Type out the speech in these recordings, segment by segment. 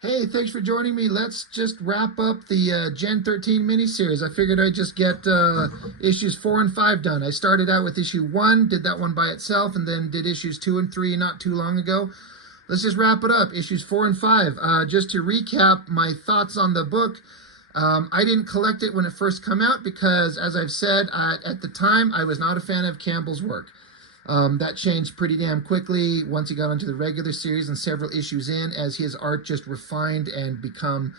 Hey, thanks for joining me. Let's just wrap up the Gen-13 miniseries. I figured I'd just get issues 4 and 5 done. I started out with issue 1, did that one by itself, and then did issues 2 and 3 not too long ago. Let's just wrap it up. Issues 4 and 5. Just to recap my thoughts on the book, I didn't collect it when it first came out because, as I've said, at the time, I was not a fan of Campbell's work. That changed pretty damn quickly once he got onto the regular series and several issues in, as his art just refined and become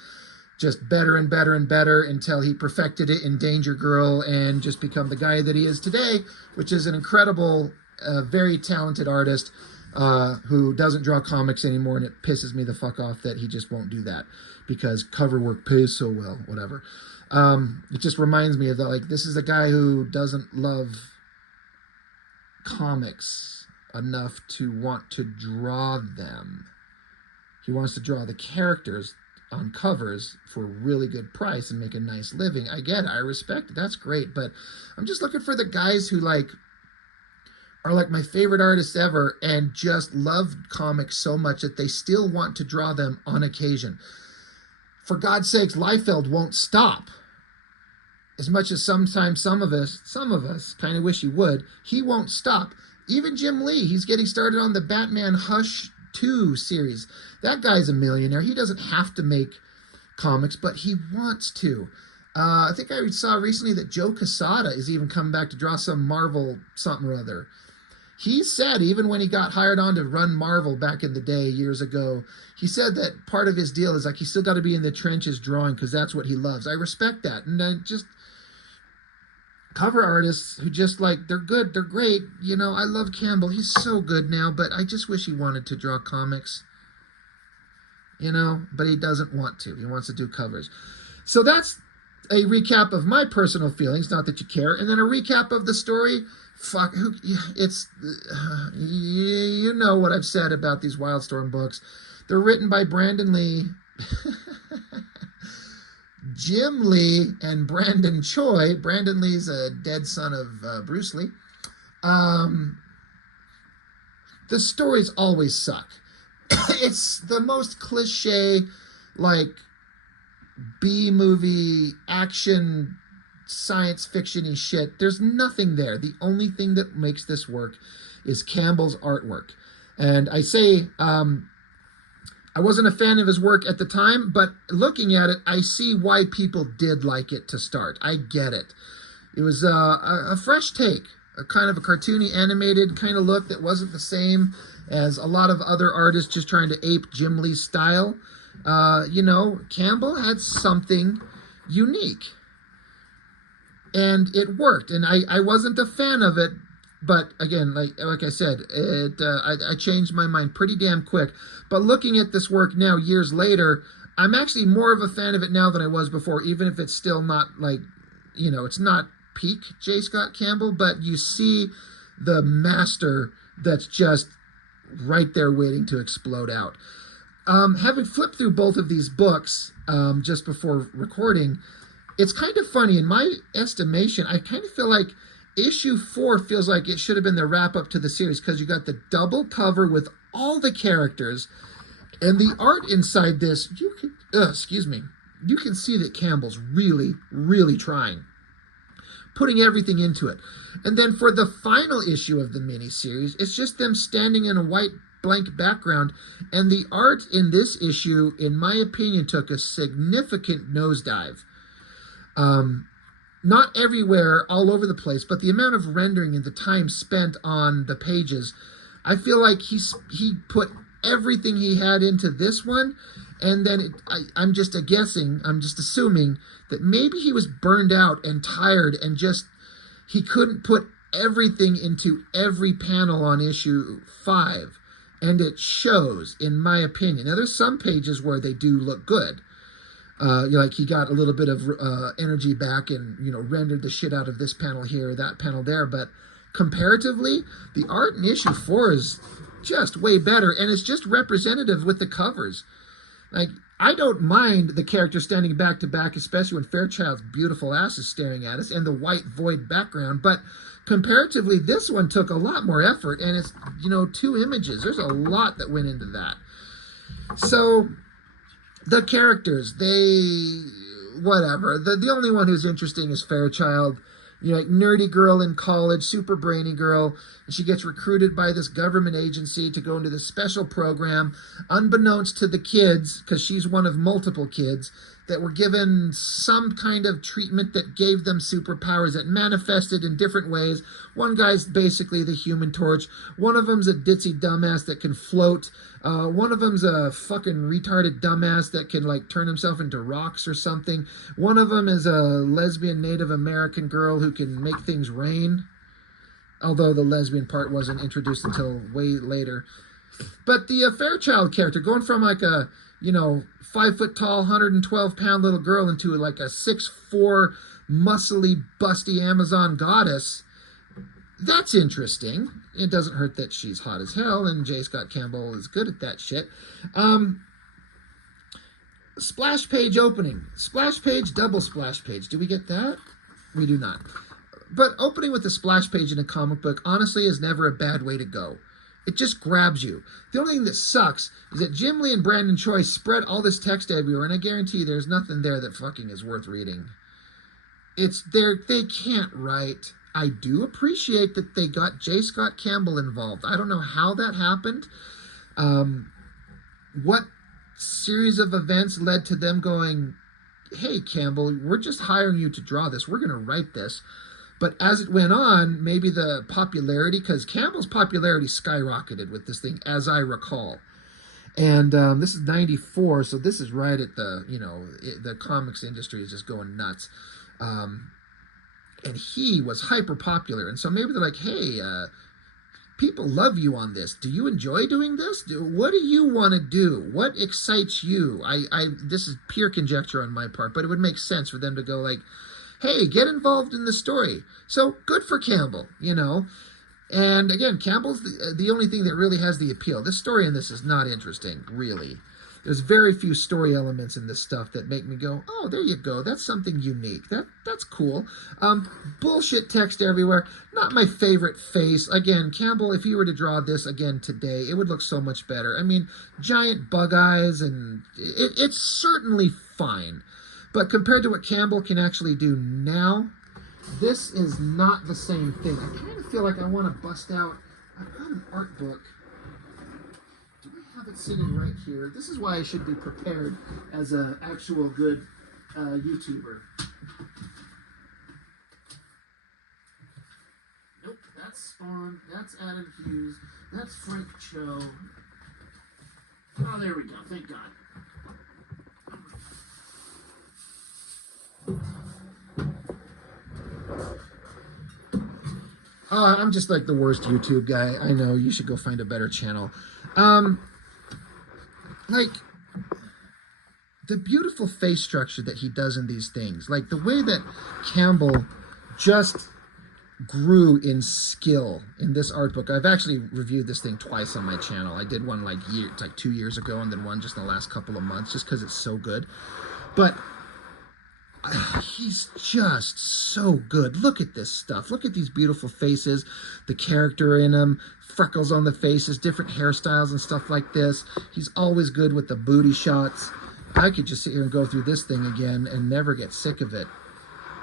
just better and better and better until he perfected it in Danger Girl and just become the guy that he is today, which is an incredible, very talented artist who doesn't draw comics anymore, and it pisses me the fuck off that he just won't do that because cover work pays so well, whatever. It just reminds me of that, like, this is a guy who doesn't love comics enough to want to draw them. He wants to draw the characters on covers for a really good price and make a nice living. I get it. I respect it. That's great. But I'm just looking for the guys who are like my favorite artists ever and just love comics so much that they still want to draw them on occasion. For God's sakes, Liefeld won't stop. As much as sometimes some of us kind of wish he would, he won't stop. Even Jim Lee, he's getting started on the Batman Hush 2 series. That guy's a millionaire. He doesn't have to make comics, but he wants to. I think I saw recently that Joe Quesada is even coming back to draw some Marvel something or other. He said, even when he got hired on to run Marvel back in the day, years ago, he said that part of his deal is like he's still got to be in the trenches drawing because that's what he loves. I respect that. And then just cover artists who just they're good, they're great. You know, I love Campbell. He's so good now, but I just wish he wanted to draw comics. You know, but he doesn't want to. He wants to do covers. So that's a recap of my personal feelings, not that you care. And then a recap of the story. Fuck, it's, you know what I've said about these Wildstorm books. They're written by Brandon Lee, Jim Lee, and Brandon Choi. Brandon Lee's a dead son of Bruce Lee. The stories always suck. It's the most cliche, like, B-movie action science fiction-y shit. There's nothing there. The only thing that makes this work is Campbell's artwork. And I say, I wasn't a fan of his work at the time, but looking at it, I see why people did like it to start. I get it. It was a fresh take, a kind of a cartoony, animated kind of look that wasn't the same as a lot of other artists just trying to ape Jim Lee's style. You know, Campbell had something unique. And it worked. And I wasn't a fan of it. But again, like I said, I changed my mind pretty damn quick. But looking at this work now, years later, I'm actually more of a fan of it now than I was before, even if it's still not it's not peak J. Scott Campbell, but you see the master that's just right there waiting to explode out. Having flipped through both of these books just before recording, it's kind of funny. In my estimation, I kind of feel like issue 4 feels like it should have been the wrap-up to the series because you got the double cover with all the characters, and the art inside this, you can see that Campbell's really, really trying, putting everything into it. And then for the final issue of the miniseries, it's just them standing in a white blank background, and the art in this issue, in my opinion, took a significant nosedive. Not everywhere, all over the place, but the amount of rendering and the time spent on the pages, I feel like he put everything he had into this one, and then I'm just assuming that maybe he was burned out and tired and just, he couldn't put everything into every panel on issue 5, and it shows, in my opinion. Now, there's some pages where they do look good. Like he got a little bit of energy back and, rendered the shit out of this panel here, that panel there. But comparatively, the art in issue 4 is just way better. And it's just representative with the covers. Like, I don't mind the character standing back to back, especially when Fairchild's beautiful ass is staring at us and the white void background. But comparatively, this one took a lot more effort. And it's, 2 images. There's a lot that went into that. So The characters, whatever. The only one who's interesting is Fairchild. You know, like nerdy girl in college, super brainy girl, and she gets recruited by this government agency to go into this special program, unbeknownst to the kids, because she's one of multiple kids, that were given some kind of treatment that gave them superpowers that manifested in different ways. One guy's basically the Human Torch. One of them's a ditzy dumbass that can float. One of them's a fucking retarded dumbass that can like turn himself into rocks or something. One of them is a lesbian Native American girl who can make things rain. Although the lesbian part wasn't introduced until way later. But the Fairchild character, going from like a, 5 foot tall, 112-pound little girl into like a 6'4", muscly, busty Amazon goddess, that's interesting. It doesn't hurt that she's hot as hell, and J. Scott Campbell is good at that shit. Splash page opening. Splash page, double splash page. Do we get that? We do not. But opening with a splash page in a comic book, honestly, is never a bad way to go. It just grabs you. The only thing that sucks is that Jim Lee and Brandon Choi spread all this text everywhere, and I guarantee there's nothing there that fucking is worth reading. They can't write. I do appreciate that they got J. Scott Campbell involved. I don't know how that happened. What series of events led to them going, hey, Campbell, we're just hiring you to draw this. We're going to write this. But as it went on, maybe the popularity, because Campbell's popularity skyrocketed with this thing, as I recall. And this is 94, so this is right at the comics industry is just going nuts. And he was hyper popular. And so maybe they're like, hey, people love you on this. Do you enjoy doing this? What do you want to do? What excites you? This is pure conjecture on my part, but it would make sense for them to go like, hey, get involved in the story. So good for Campbell, And again, Campbell's the only thing that really has the appeal. This story in this is not interesting, really. There's very few story elements in this stuff that make me go, oh, there you go. That's something unique. That's cool. Bullshit text everywhere. Not my favorite face. Again, Campbell, if you were to draw this again today, it would look so much better. I mean, giant bug eyes, and it's certainly fine. But compared to what Campbell can actually do now, this is not the same thing. I kind of feel like I want to bust out. I've got an art book. Do I have it sitting right here? This is why I should be prepared as an actual good YouTuber. Nope, that's Spawn. That's Adam Hughes. That's Frank Cho. Oh, there we go. Thank God. I'm just like the worst YouTube guy. I know, you should go find a better channel. Like, the beautiful face structure that he does in these things. Like, the way that Campbell just grew in skill in this art book. I've actually reviewed this thing twice on my channel. I did one like 2 years ago, and then one just in the last couple of months, just because it's so good. But he's just so good. Look at this stuff. Look at these beautiful faces, the character in them, freckles on the faces, different hairstyles and stuff like this. He's always good with the booty shots. I could just sit here and go through this thing again and never get sick of it.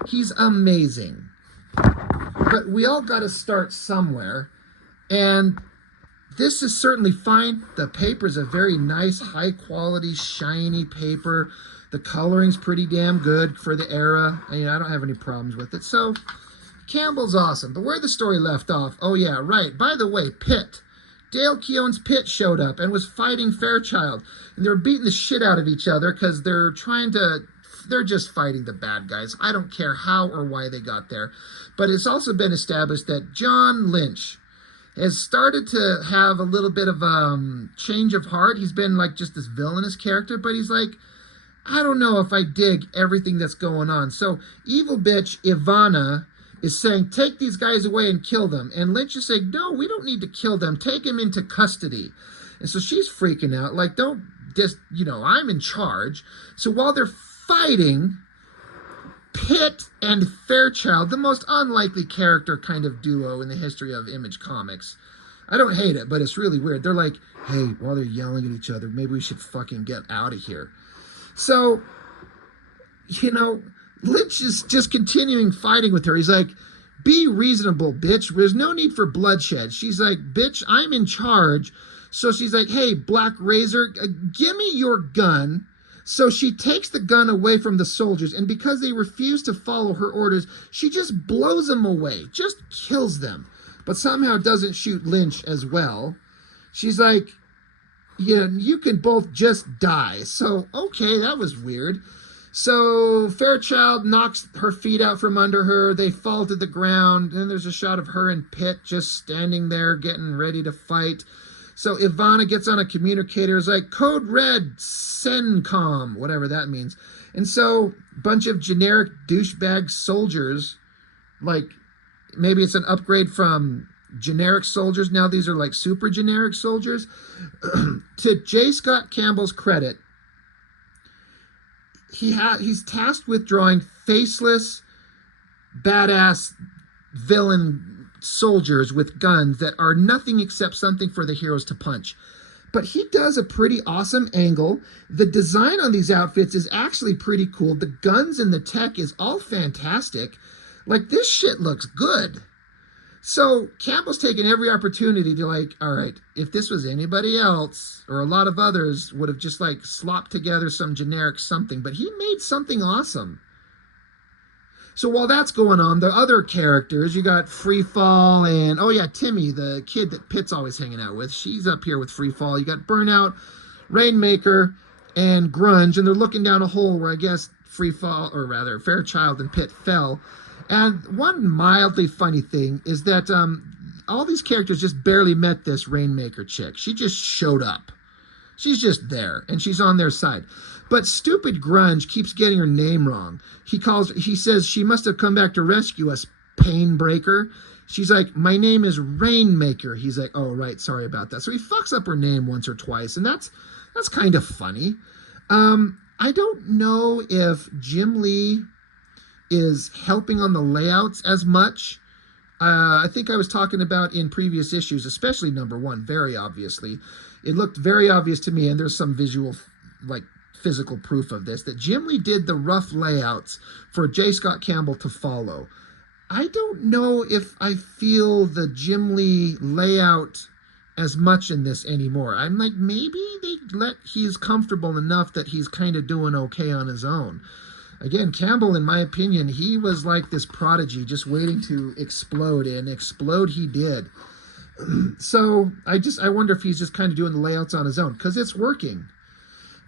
He's amazing. But we all got to start somewhere, and this is certainly fine. The paper is a very nice, high-quality, shiny paper. The coloring's pretty damn good for the era. I don't have any problems with it. So, Campbell's awesome. But where the story left off, oh yeah, right. By the way, Pitt. Dale Keown's Pitt showed up and was fighting Fairchild. And they were beating the shit out of each other because they're just fighting the bad guys. I don't care how or why they got there. But it's also been established that John Lynch has started to have a little bit of change of heart. He's been like just this villainous character, but he's like, I don't know if I dig everything that's going on. So evil bitch Ivana is saying, take these guys away and kill them. And Lynch is saying, no, we don't need to kill them. Take them into custody. And so she's freaking out. Like, don't just, I'm in charge. So while they're fighting, Pitt and Fairchild, the most unlikely character kind of duo in the history of Image Comics. I don't hate it, but it's really weird. They're like, hey, while they're yelling at each other, maybe we should fucking get out of here. So, you know, Lynch is just continuing fighting with her. He's like, be reasonable, bitch. There's no need for bloodshed. She's like, bitch, I'm in charge. So she's like, hey, Black Razor, give me your gun. So she takes the gun away from the soldiers, and because they refuse to follow her orders, she just blows them away, just kills them, but somehow doesn't shoot Lynch as well. She's like, yeah, you can both just die. So, okay, that was weird. So Fairchild knocks her feet out from under her. They fall to the ground. And there's a shot of her and Pitt just standing there getting ready to fight. So Ivana gets on a communicator. Is like, code red, CENTCOM, whatever that means. And so a bunch of generic douchebag soldiers, like maybe it's an upgrade from generic soldiers. Now these are like super generic soldiers. To J. Scott Campbell's credit, he's tasked with drawing faceless, badass villain soldiers with guns that are nothing except something for the heroes to punch. But he does a pretty awesome angle. The design on these outfits is actually pretty cool. The guns and the tech is all fantastic. Like, this shit looks good. So Campbell's taken every opportunity to like, all right, if this was anybody else or a lot of others would have just like slopped together some generic something, but he made something awesome. So while that's going on, the other characters, you got Freefall and, oh yeah, Timmy, the kid that Pitt's always hanging out with. She's up here with Freefall. You got Burnout, Rainmaker, and Grunge, and they're looking down a hole where I guess Freefall, or rather Fairchild and Pitt fell. And one mildly funny thing is that all these characters just barely met this Rainmaker chick. She just showed up. She's just there, and she's on their side. But stupid Grunge keeps getting her name wrong. He says she must have come back to rescue us, Painbreaker. She's like, my name is Rainmaker. He's like, oh, right, sorry about that. So he fucks up her name once or twice, and that's kind of funny. I don't know if Jim Lee is helping on the layouts as much. I think I was talking about in previous issues, especially number 1, very obviously. It looked very obvious to me, and there's some visual, like, physical proof of this, that Jim Lee did the rough layouts for J. Scott Campbell to follow. I don't know if I feel the Jim Lee layout as much in this anymore. I'm like, maybe he's comfortable enough that he's kind of doing okay on his own. Again, Campbell, in my opinion, he was like this prodigy just waiting to explode, and explode he did. So I wonder if he's just kind of doing the layouts on his own, because it's working.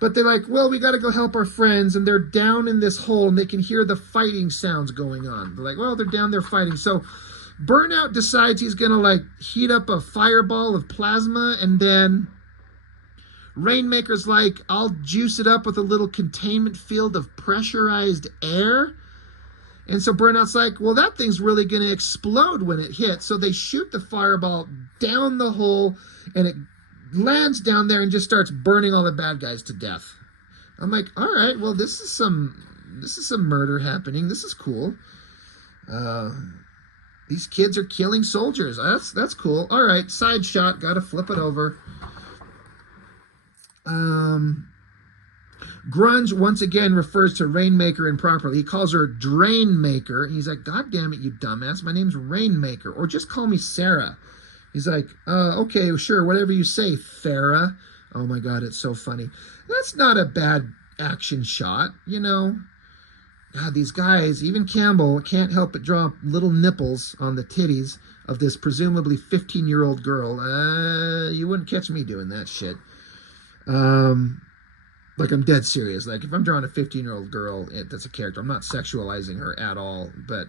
But they're like, well, we got to go help our friends, and they're down in this hole, and they can hear the fighting sounds going on. They're like, well, they're down there fighting. So Burnout decides he's going to, like, heat up a fireball of plasma, and then Rainmaker's like, I'll juice it up with a little containment field of pressurized air. And so Burnout's like, well, that thing's really going to explode when it hits. So they shoot the fireball down the hole, and it lands down there and just starts burning all the bad guys to death. I'm like, all right, well, this is some murder happening. This is cool. These kids are killing soldiers. That's cool. All right, side shot. Got to flip it over. Grunge once again refers to Rainmaker improperly. He calls her Drainmaker. He's like, God damn it, you dumbass. My name's Rainmaker. Or just call me Sarah. He's like, okay, sure, whatever you say, Farah. Oh my God, it's so funny. That's not a bad action shot, you know. God, these guys, even Campbell, can't help but draw little nipples on the titties of this presumably 15-year-old girl. You wouldn't catch me doing that shit. Like, I'm dead serious. Like, if I'm drawing a 15-year-old girl, that's a character. I'm not sexualizing her at all, but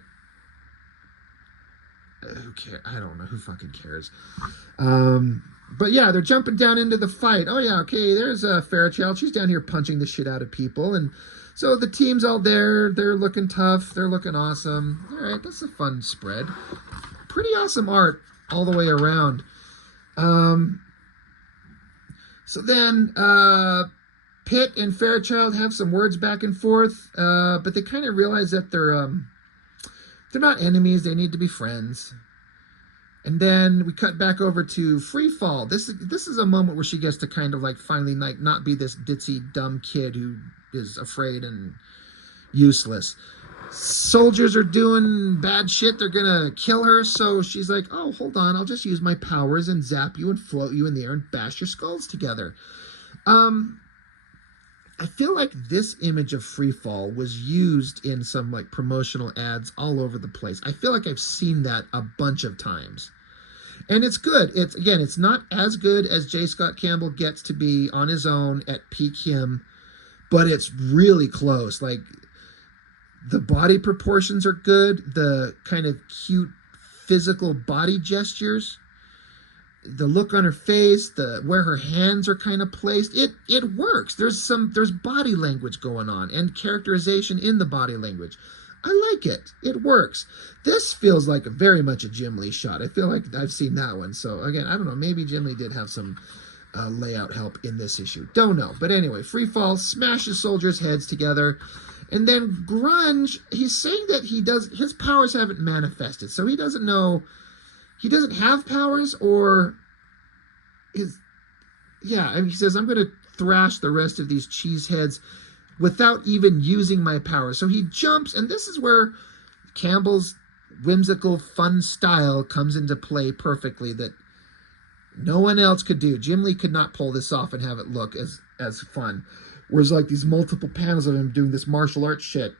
who cares? I don't know. Who fucking cares? But yeah, they're jumping down into the fight. Oh yeah, okay, there's Fairchild. She's down here punching the shit out of people. And so the team's all there. They're looking tough. They're looking awesome. All right, that's a fun spread. Pretty awesome art all the way around. So then Pitt and Fairchild have some words back and forth, but they kind of realize that they're not enemies. They need to be friends. And then we cut back over to Freefall. This is a moment where she gets to kind of like finally like not be this ditzy dumb kid who is afraid and useless. Soldiers are doing bad shit. They're gonna kill her. So she's like, oh, hold on. I'll just use my powers and zap you and float you in the air and bash your skulls together. I feel like this image of free fall was used in some like promotional ads all over the place. I feel like I've seen that a bunch of times. And it's good. It's not as good as J. Scott Campbell gets to be on his own at peak him, but it's really close. Like, the body proportions are good. The kind of cute physical body gestures, the look on her face, the where her hands are kind of placed, it works. There's body language going on and characterization in the body language. I like it. It works. This feels like very much a Jim Lee shot. I feel like I've seen that one. So again, I don't know. Maybe Jim Lee did have some layout help in this issue. Don't know. But anyway, Free Fall smashes soldiers' heads together. And then Grunge, he's saying that his powers haven't manifested. So he doesn't know, he doesn't have powers, or he says, I'm going to thrash the rest of these cheeseheads without even using my power. So he jumps, and this is where Campbell's whimsical, fun style comes into play perfectly that no one else could do. Jim Lee could not pull this off and have it look as fun. Whereas like these multiple panels of him doing this martial arts shit,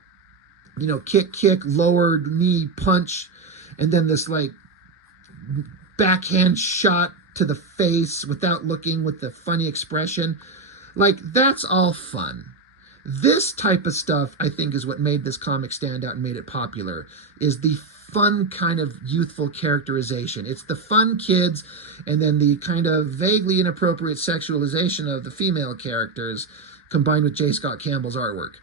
you know, kick, lowered knee, punch, and then this like backhand shot to the face without looking with the funny expression. Like, that's all fun. This type of stuff, I think, is what made this comic stand out and made it popular, is the fun kind of youthful characterization. It's the fun kids and then the kind of vaguely inappropriate sexualization of the female characters combined with J. Scott Campbell's artwork.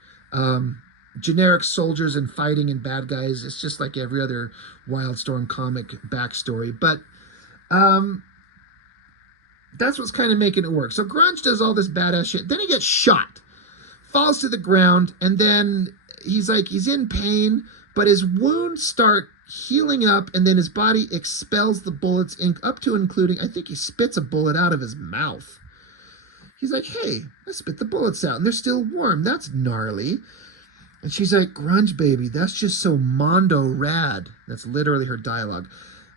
Generic soldiers and fighting and bad guys. It's just like every other Wildstorm comic backstory. But that's what's kind of making it work. So Grunge does all this badass shit. Then he gets shot. Falls to the ground, and then he's in pain, but his wounds start healing up, and then his body expels the bullets, up to and including, I think he spits a bullet out of his mouth. He's like, hey, I spit the bullets out, and they're still warm. That's gnarly. And she's like, Grunge, baby, that's just so mondo rad. That's literally her dialogue.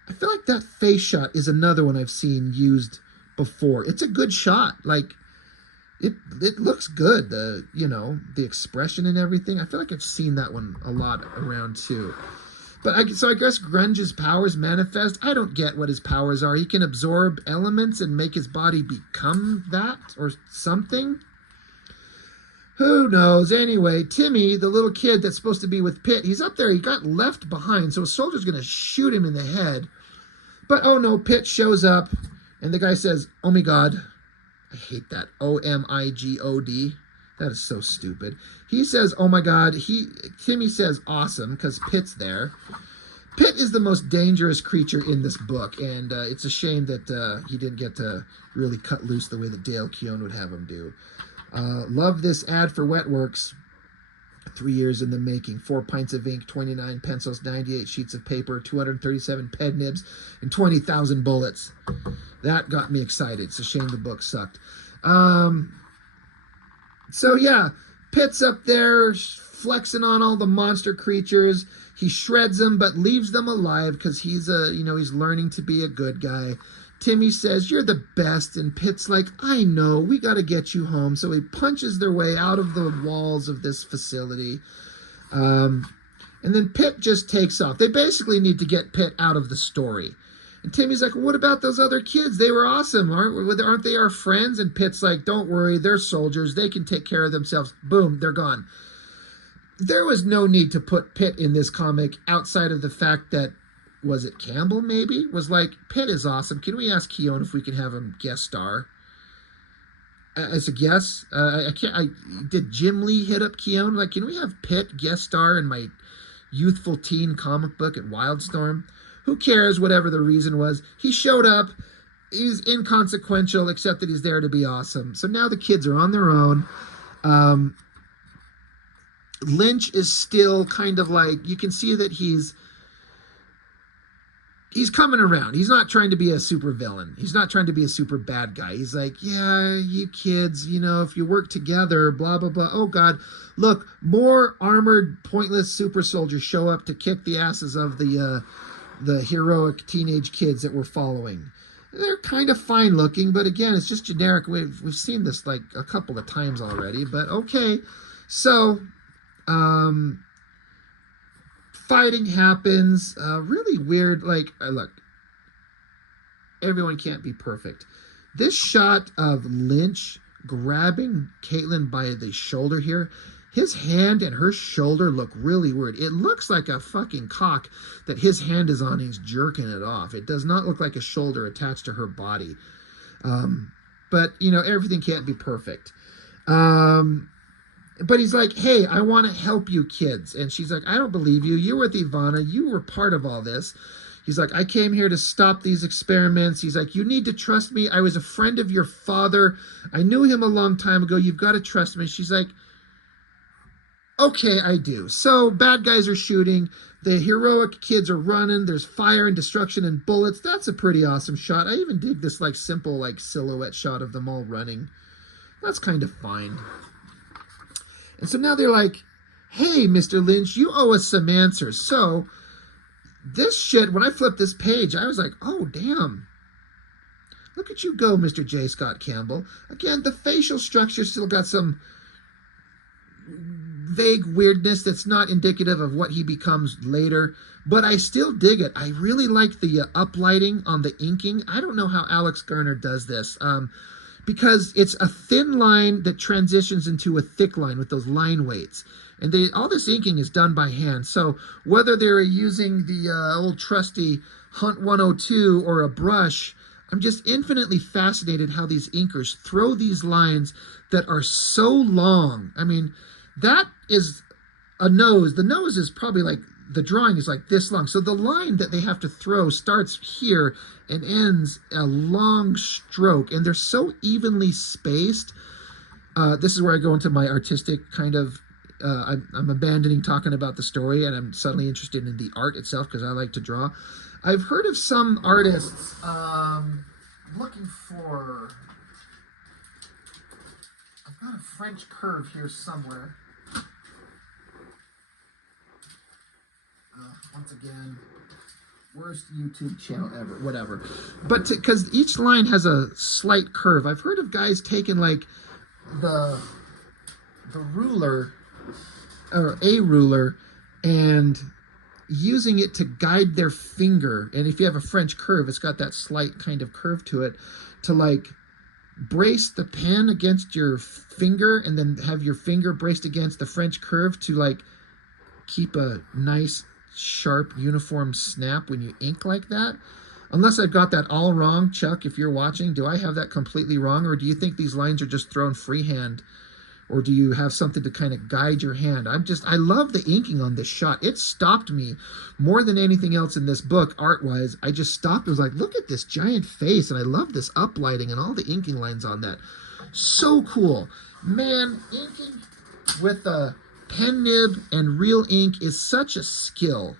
I feel like that face shot is another one I've seen used before. It's a good shot. Like, it looks good, the expression and everything. I feel like I've seen that one a lot around too. But I guess Grunge's powers manifest. I don't get what his powers are. He can absorb elements and make his body become that or something. Who knows? Anyway, Timmy, the little kid that's supposed to be with Pitt, he's up there. He got left behind, so a soldier's going to shoot him in the head. But oh no, Pitt shows up, and the guy says, oh my God. I hate that. OMIGOD. That is so stupid. He says, oh my God. Timmy says awesome because Pitt's there. Pitt is the most dangerous creature in this book, and it's a shame that he didn't get to really cut loose the way that Dale Keown would have him do. Love this ad for Wetworks. 3 years in the making. 4 pints of ink, 29 pencils, 98 sheets of paper, 237 pen nibs, and 20,000 bullets. That got me excited. It's a shame the book sucked. So yeah, Pitt's up there flexing on all the monster creatures. He shreds them, but leaves them alive because he's learning to be a good guy. Timmy says, you're the best, and Pitt's like, I know, we got to get you home. So he punches their way out of the walls of this facility. And then Pitt just takes off. They basically need to get Pitt out of the story. And Timmy's like, well, what about those other kids? They were awesome. Aren't they our friends? And Pitt's like, don't worry, they're soldiers. They can take care of themselves. Boom, they're gone. There was no need to put Pitt in this comic outside of the fact that, was it Campbell maybe? Was like, Pitt is awesome. Can we ask Keown if we can have him guest star? As a guess, did Jim Lee hit up Keown? Like, can we have Pitt guest star in my youthful teen comic book at Wildstorm? Who cares, whatever the reason was. He showed up. He's inconsequential, except that he's there to be awesome. So now the kids are on their own. Lynch is still kind of like, you can see that he's he's coming around. He's not trying to be a super villain. He's not trying to be a super bad guy. He's like, yeah, you kids, you know, if you work together, blah, blah, blah. Oh, God. Look, more armored, pointless super soldiers show up to kick the asses of the heroic teenage kids that we're following. They're kind of fine looking, but again, it's just generic. We've seen this like a couple of times already, but okay. So, fighting happens. Really weird. Like, look, everyone can't be perfect. This shot of Lynch grabbing Caitlin by the shoulder here, his hand and her shoulder look really weird. It looks like a fucking cock that his hand is on and he's jerking it off. It does not look like a shoulder attached to her body. But, you know, everything can't be perfect. But he's like, hey, I want to help you kids. And she's like, I don't believe you. You were with Ivana. You were part of all this. He's like, I came here to stop these experiments. He's like, you need to trust me. I was a friend of your father. I knew him a long time ago. You've got to trust me. She's like, okay, I do. So bad guys are shooting. The heroic kids are running. There's fire and destruction and bullets. That's a pretty awesome shot. I even dig this like simple like silhouette shot of them all running. That's kind of fine. And so now they're like, hey, Mr. Lynch, you owe us some answers. So this shit, when I flipped this page, I was like, oh, damn. Look at you go, Mr. J. Scott Campbell. Again, the facial structure still got some vague weirdness that's not indicative of what he becomes later, but I still dig it. I really like the uplighting on the inking. I don't know how Alex Garner does this, because it's a thin line that transitions into a thick line with those line weights. And all this inking is done by hand. So whether they're using the old trusty Hunt 102 or a brush, I'm just infinitely fascinated how these inkers throw these lines that are so long. I mean, that is a nose. The nose is probably like, the drawing is like this long. So the line that they have to throw starts here and ends a long stroke. And they're so evenly spaced. This is where I go into my artistic kind of, I'm abandoning talking about the story and I'm suddenly interested in the art itself because I like to draw. I've heard of some artists looking for, I've got a French curve here somewhere. Once again, worst YouTube channel ever, whatever. But because each line has a slight curve, I've heard of guys taking like the ruler or a ruler and using it to guide their finger. And if you have a French curve, it's got that slight kind of curve to it to like brace the pen against your finger and then have your finger braced against the French curve to like keep a nice sharp uniform snap when you ink like that. Unless I've got that all wrong, Chuck, if you're watching, do I have that completely wrong, or do you think these lines are just thrown freehand, or do you have something to kind of guide your hand? I love the inking on this shot. It stopped me more than anything else in this book art-wise. I just stopped. I was like, look at this giant face, and I love this uplighting and all the inking lines on that. So cool. Man, inking with a pen nib and real ink is such a skill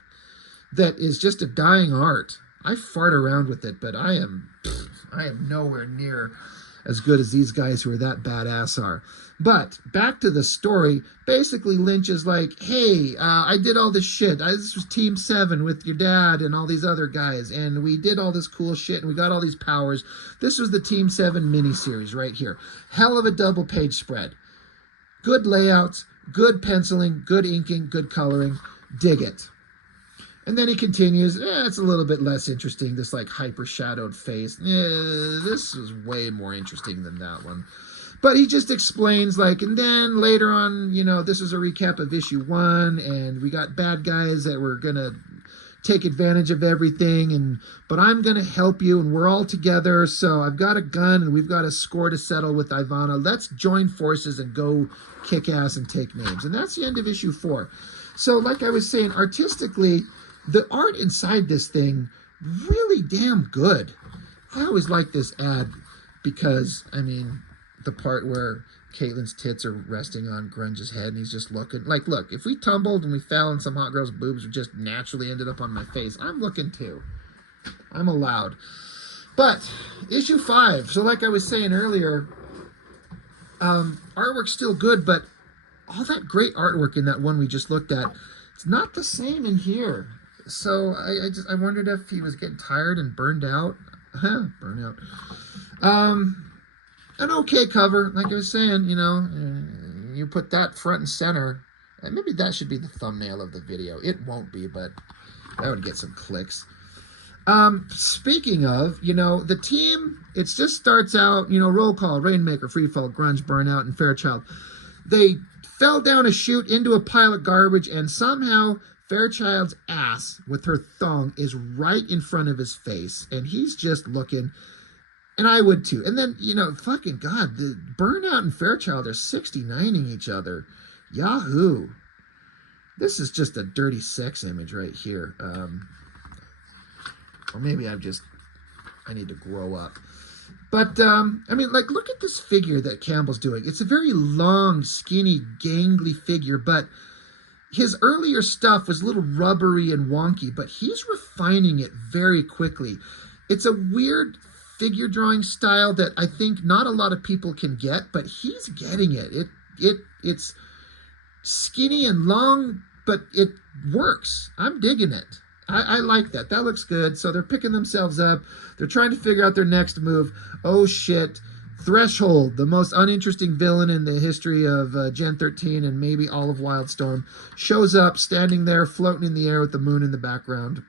that is just a dying art. I fart around with it, but I am nowhere near as good as these guys who are that badass are. But back to the story. Basically, Lynch is like, hey, I did all this shit. This was Team 7 with your dad and all these other guys, and we did all this cool shit, and we got all these powers. This was the Team 7 miniseries right here. Hell of a double page spread. Good layouts, good penciling, good inking, good coloring. Dig it. And then he continues, it's a little bit less interesting, this like hyper shadowed face. This is way more interesting than that one. But he just explains like, and then later on, you know, this is a recap of issue 1, and we got bad guys that were going to take advantage of everything, but I'm going to help you, and we're all together, so I've got a gun, and we've got a score to settle with Ivana. Let's join forces and go kick ass and take names. And that's the end of issue 4. So like I was saying, artistically, the art inside this thing, really damn good. I always like this ad because, I mean, the part where Caitlin's tits are resting on Grunge's head and he's just looking. Like, look, if we tumbled and we fell and some hot girl's boobs just naturally ended up on my face, I'm looking too. I'm allowed. But issue 5. So like I was saying earlier, artwork's still good, but all that great artwork in that one we just looked at, it's not the same in here. So I wondered if he was getting tired and burned out. Burnout. An okay cover, like I was saying, you know, you put that front and center, and maybe that should be the thumbnail of the video. It won't be, but that would get some clicks. Speaking of, you know, the team, it just starts out, you know, roll call, Rainmaker, Freefall, Grunge, Burnout, and Fairchild. They fell down a chute into a pile of garbage, and somehow Fairchild's ass with her thong is right in front of his face, and he's just looking, and I would too. And then, you know, fucking God, the Burnout and Fairchild are 69ing each other. Yahoo. This is just a dirty sex image right here. Or maybe I need to grow up. But, I mean, like, look at this figure that Campbell's doing. It's a very long, skinny, gangly figure, but his earlier stuff was a little rubbery and wonky, but he's refining it very quickly. It's a weird figure drawing style that I think not a lot of people can get, but he's getting it. It's skinny and long, but it works. I'm digging it. I like that. That looks good. So they're picking themselves up. They're trying to figure out their next move. Oh, shit. Threshold, the most uninteresting villain in the history of Gen-13 and maybe all of Wildstorm, shows up, standing there, floating in the air with the moon in the background.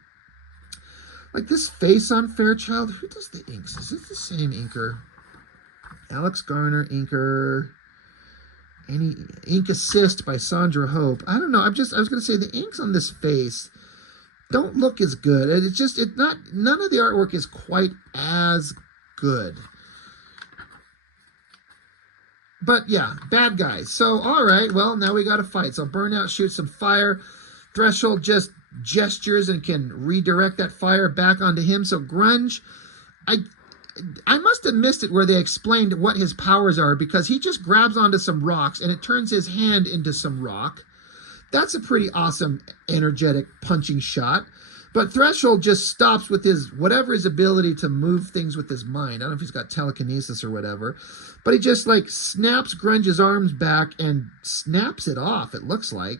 Like this face on Fairchild. Who does the inks? Is it the same inker? Alex Garner, inker. Any ink assist by Sandra Hope. I don't know. I was going to say the inks on this face don't look as good. None of the artwork is quite as good. But yeah, bad guys. So, all right, well, now we got to fight. So Burnout shoots some fire. Threshold just gestures and can redirect that fire back onto him. So Grunge, I must have missed it where they explained what his powers are, because he just grabs onto some rocks and it turns his hand into some rock. That's a pretty awesome, energetic punching shot. But Threshold just stops with whatever his ability to move things with his mind. I don't know if he's got telekinesis or whatever. But he just, like, snaps Grunge's arms back and snaps it off, it looks like.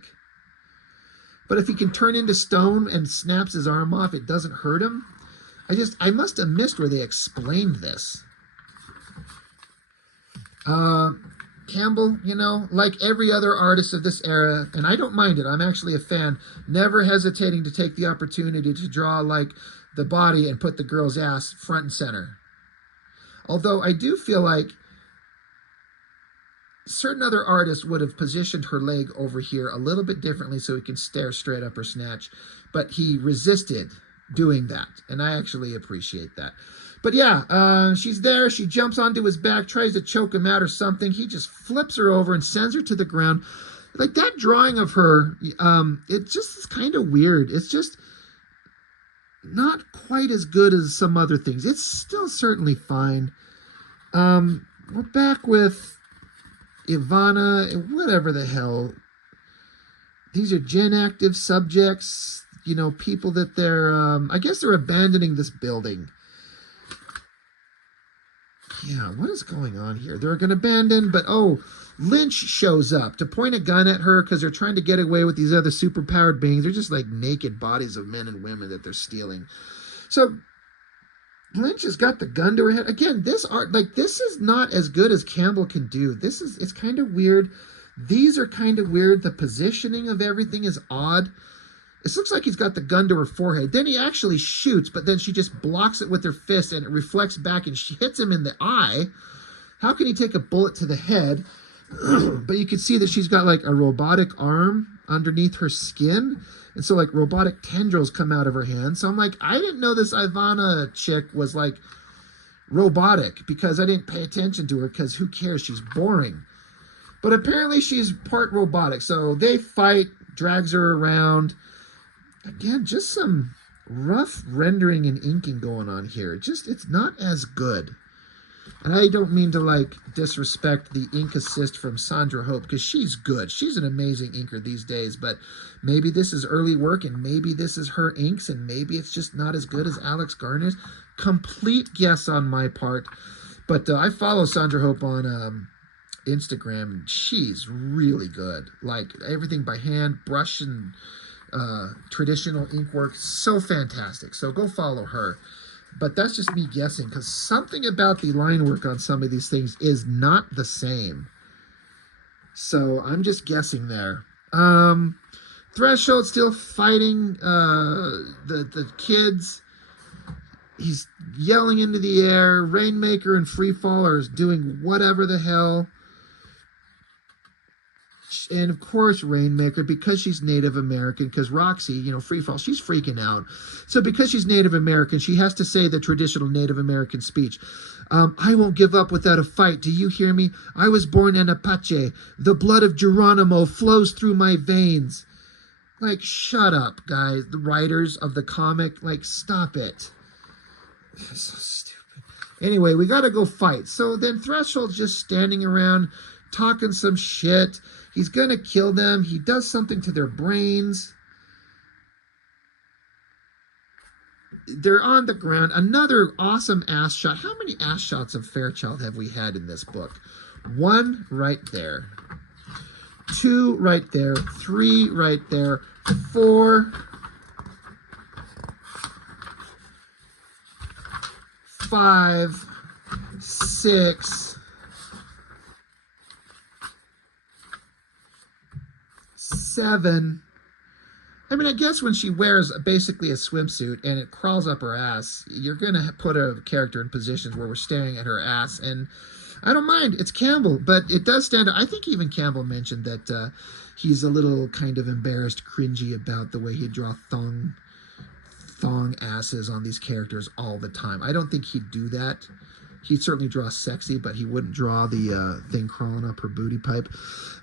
But if he can turn into stone and snaps his arm off, it doesn't hurt him. I must have missed where they explained this. Campbell, you know, like every other artist of this era, and I don't mind it, I'm actually a fan, never hesitating to take the opportunity to draw, like, the body and put the girl's ass front and center. Although I do feel like certain other artists would have positioned her leg over here a little bit differently so he can stare straight up her snatch, but he resisted doing that, and I actually appreciate that. But yeah, she's there. She jumps onto his back, tries to choke him out or something. He just flips her over and sends her to the ground. Like, that drawing of her, it just is kind of weird. It's just not quite as good as some other things. It's still certainly fine. We're back with Ivana, whatever the hell. These are Gen active subjects, you know, people that they're, I guess they're abandoning this building. Yeah, what is going on here? They're going to abandon, but Lynch shows up to point a gun at her because they're trying to get away with these other superpowered beings. They're just like naked bodies of men and women that they're stealing. So Lynch has got the gun to her head. Again, this art, like, this is not as good as Campbell can do. It's kind of weird. These are kind of weird. The positioning of everything is odd. It looks like he's got the gun to her forehead. Then he actually shoots, but then she just blocks it with her fist and it reflects back and she hits him in the eye. How can he take a bullet to the head? But you can see that she's got like a robotic arm underneath her skin. And so like robotic tendrils come out of her hand. So I'm like, I didn't know this Ivana chick was like robotic because I didn't pay attention to her because who cares? She's boring. But apparently she's part robotic. So they fight, drags her around. Again, just some rough rendering and inking going on here. It's not as good. And I don't mean to like disrespect the ink assist from Sandra Hope, because she's good. She's an amazing inker these days, but maybe this is early work and maybe this is her inks and maybe it's just not as good as Alex Garner's. Complete guess on my part. But I follow Sandra Hope on Instagram, and she's really good. Like everything by hand, brush and traditional ink work, so fantastic. So go follow her. But that's just me guessing, because something about the line work on some of these things is not the same. So I'm just guessing there. Threshold still fighting the kids. He's yelling into the air. Rainmaker and Freefall are doing whatever the hell. And of course Rainmaker, because she's Native American, because Roxy, you know, Freefall, she's freaking out. So because she's Native American, she has to say the traditional Native American speech. I won't give up without a fight. Do you hear me? I was born an Apache. The blood of Geronimo flows through my veins. Like, shut up, guys. The writers of the comic, like, stop it. That's so stupid. Anyway, we gotta go fight. So then Threshold's just standing around talking some shit. He's gonna kill them. He does something to their brains. They're on the ground. Another awesome ass shot. How many ass shots of Fairchild have we had in this book? 1 right there. 2 right there. 3 right there. 4. 5. 6. 7. I mean, I guess when she wears basically a swimsuit and it crawls up her ass, you're going to put a character in positions where we're staring at her ass. And I don't mind. It's Campbell, but it does stand out. I think even Campbell mentioned that he's a little kind of embarrassed, cringy about the way he draw thong asses on these characters all the time. I don't think he'd do that. He'd certainly draw sexy, but he wouldn't draw the thing crawling up her booty pipe.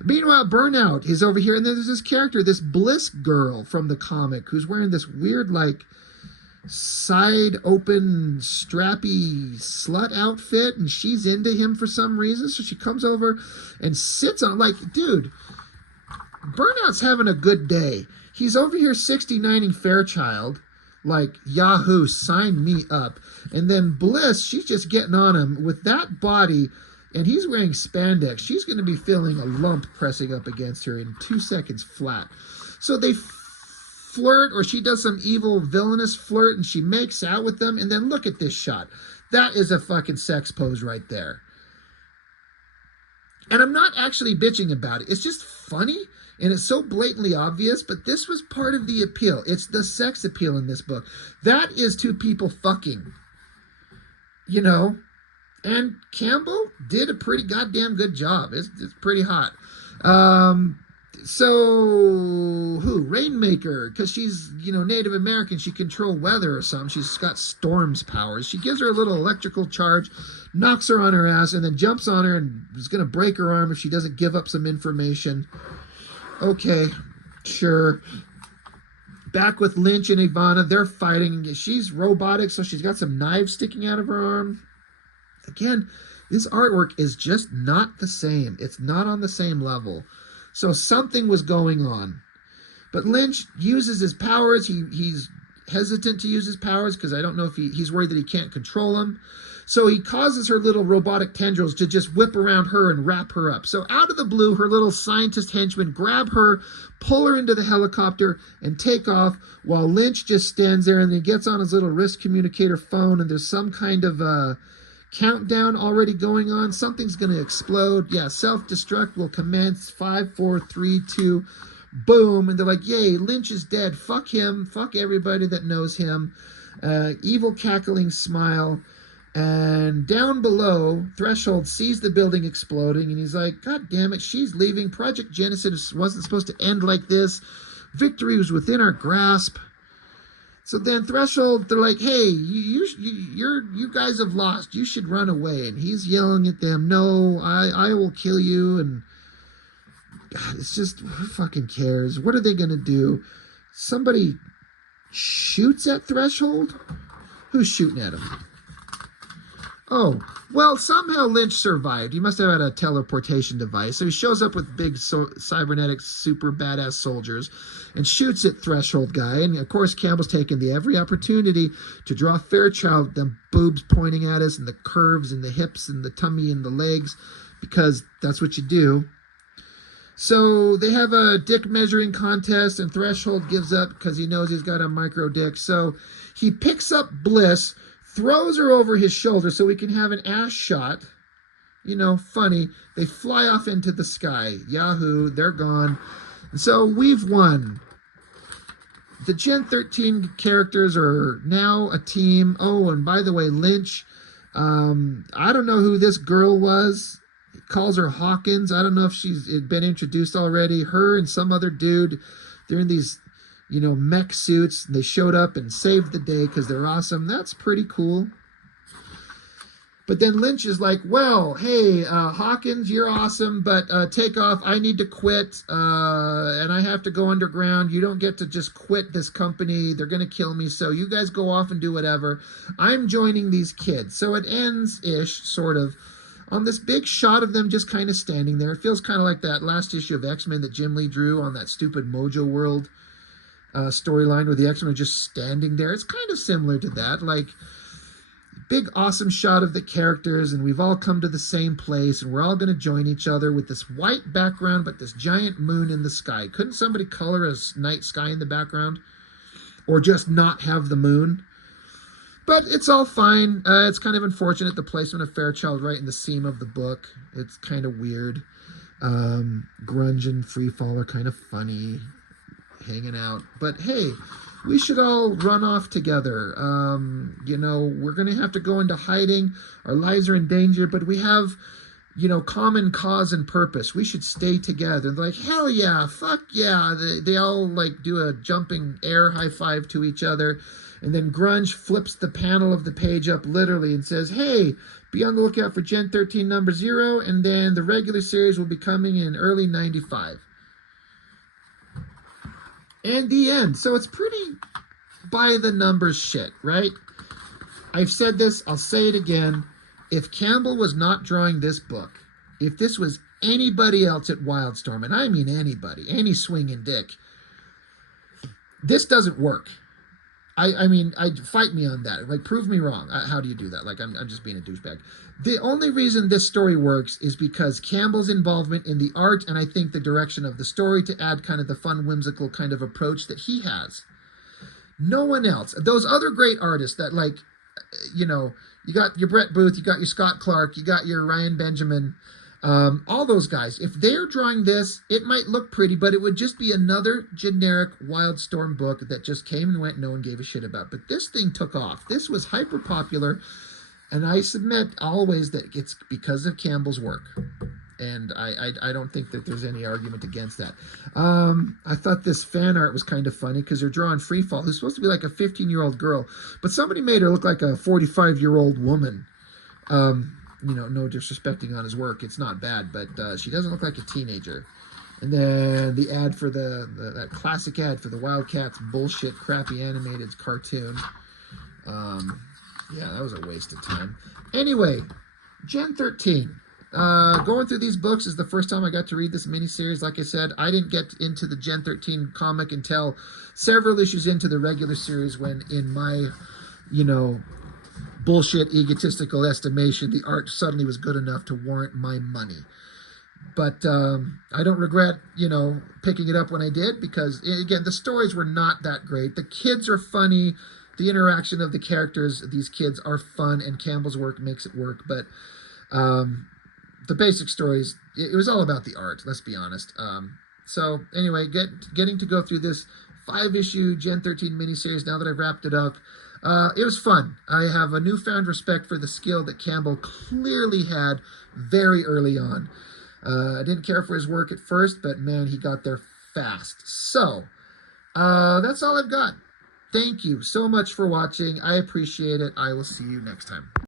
Meanwhile, Burnout is over here, and then there's this character, this Bliss girl from the comic, who's wearing this weird, like, side-open, strappy slut outfit, and she's into him for some reason, so she comes over and sits on, like, dude, Burnout's having a good day. He's over here 69ing Fairchild, like, Yahoo, sign me up. And then Bliss, she's just getting on him with that body, and he's wearing spandex. She's going to be feeling a lump pressing up against her in 2 seconds flat. So they flirt, or she does some evil villainous flirt, and she makes out with them. And then look at this shot. That is a fucking sex pose right there. And I'm not actually bitching about it. It's just funny. And it's so blatantly obvious, but this was part of the appeal. It's the sex appeal in this book. That is 2 people fucking. You know? And Campbell did a pretty goddamn good job. It's pretty hot. So, who? Rainmaker, because she's, you know, Native American. She control weather or something. She's got Storm's powers. She gives her a little electrical charge, knocks her on her ass, and then jumps on her and is going to break her arm if she doesn't give up some information. Okay, sure. Back with Lynch and Ivana, they're fighting. She's robotic, so she's got some knives sticking out of her arm. Again, this artwork is just not the same. It's not on the same level. So something was going on. But Lynch uses his powers. He's hesitant to use his powers because I don't know if he's worried that he can't control them. So he causes her little robotic tendrils to just whip around her and wrap her up. So out of the blue, her little scientist henchmen grab her, pull her into the helicopter, and take off while Lynch just stands there and then gets on his little wrist communicator phone, and there's some kind of countdown already going on. Something's going to explode. Yeah, self-destruct will commence. 5, 4, 3, 2, boom. And they're like, yay, Lynch is dead. Fuck him. Fuck everybody that knows him. Evil cackling smile. And down below, Threshold sees the building exploding, and he's like, God damn it, she's leaving. Project Genesis wasn't supposed to end like this. Victory was within our grasp. So then Threshold, they're like, hey, you guys have lost. You should run away. And he's yelling at them, no, I will kill you. And God, it's just, who fucking cares? What are they going to do? Somebody shoots at Threshold? Who's shooting at him? Oh, well, somehow Lynch survived. He must have had a teleportation device. So he shows up with big cybernetic super badass soldiers and shoots at Threshold Guy. And of course, Campbell's taking the every opportunity to draw Fairchild, them boobs pointing at us and the curves and the hips and the tummy and the legs, because that's what you do. So they have a dick measuring contest, and Threshold gives up because he knows he's got a micro dick. So he picks up Bliss, throws her over his shoulder so we can have an ass shot. You know, funny. They fly off into the sky. Yahoo, they're gone. And so we've won. The Gen-13 characters are now a team. Oh, and by the way, Lynch, I don't know who this girl was. He calls her Hawkins. I don't know if she's been introduced already. Her and some other dude, they're in these, you know, mech suits. They showed up and saved the day because they're awesome. That's pretty cool. But then Lynch is like, well, hey, Hawkins, you're awesome, but take off. I need to quit, and I have to go underground. You don't get to just quit this company. They're going to kill me, so you guys go off and do whatever. I'm joining these kids. So it ends-ish, sort of, on this big shot of them just kind of standing there. It feels kind of like that last issue of X-Men that Jim Lee drew on that stupid Mojo World storyline where the X-Men are just standing there. It's kind of similar to that, like big awesome shot of the characters, and we've all come to the same place, and we're all going to join each other with this white background but this giant moon in the sky. Couldn't somebody color a night sky in the background, or just not have the moon? But it's all fine. It's kind of unfortunate, the placement of Fairchild right in the seam of the book. It's kind of weird. Grunge and Freefall are kind of funny, hanging out. But hey, we should all run off together. You know, we're going to have to go into hiding. Our lives are in danger, but we have, you know, common cause and purpose. We should stay together. They're like, hell yeah, fuck yeah. They all like do a jumping air high five to each other. And then Grunge flips the panel of the page up literally and says, hey, be on the lookout for Gen-13 number 0. And then the regular series will be coming in early 95. And the end. So it's pretty by the numbers shit, right? I've said this, I'll say it again. If Campbell was not drawing this book, if this was anybody else at Wildstorm, and I mean anybody, any swinging dick, this doesn't work. I mean, fight me on that. Like, prove me wrong. How do you do that? Like, I'm just being a douchebag. The only reason this story works is because Campbell's involvement in the art, and I think the direction of the story to add kind of the fun, whimsical kind of approach that he has. No one else. Those other great artists that, like, you know, you got your Brett Booth, you got your Scott Clark, you got your Ryan Benjamin, all those guys. If they're drawing this, it might look pretty, but it would just be another generic Wildstorm book that just came and went, no one gave a shit about. But this thing took off. This was hyper popular, and I submit always that it's because of Campbell's work. And I don't think that there's any argument against that. I thought this fan art was kind of funny because they're drawing Freefall, who's supposed to be like a 15-year-old girl, but somebody made her look like a 45-year-old woman. You know, no disrespecting on his work. It's not bad, but she doesn't look like a teenager. And then the ad for that classic ad for the Wildcats bullshit, crappy animated cartoon. Yeah, that was a waste of time. Anyway, Gen-13. Going through these books is the first time I got to read this miniseries. Like I said, I didn't get into the Gen-13 comic until several issues into the regular series when, in my, you know, bullshit egotistical estimation, the art suddenly was good enough to warrant my money. But I don't regret, you know, picking it up when I did, because, again, the stories were not that great. The kids are funny. The interaction of the characters, these kids, are fun, and Campbell's work makes it work. But the basic stories, it was all about the art, let's be honest. So anyway, getting to go through this 5-issue Gen-13 miniseries now that I've wrapped it up, it was fun. I have a newfound respect for the skill that Campbell clearly had very early on. I didn't care for his work at first, but man, he got there fast. So, that's all I've got. Thank you so much for watching. I appreciate it. I will see you next time.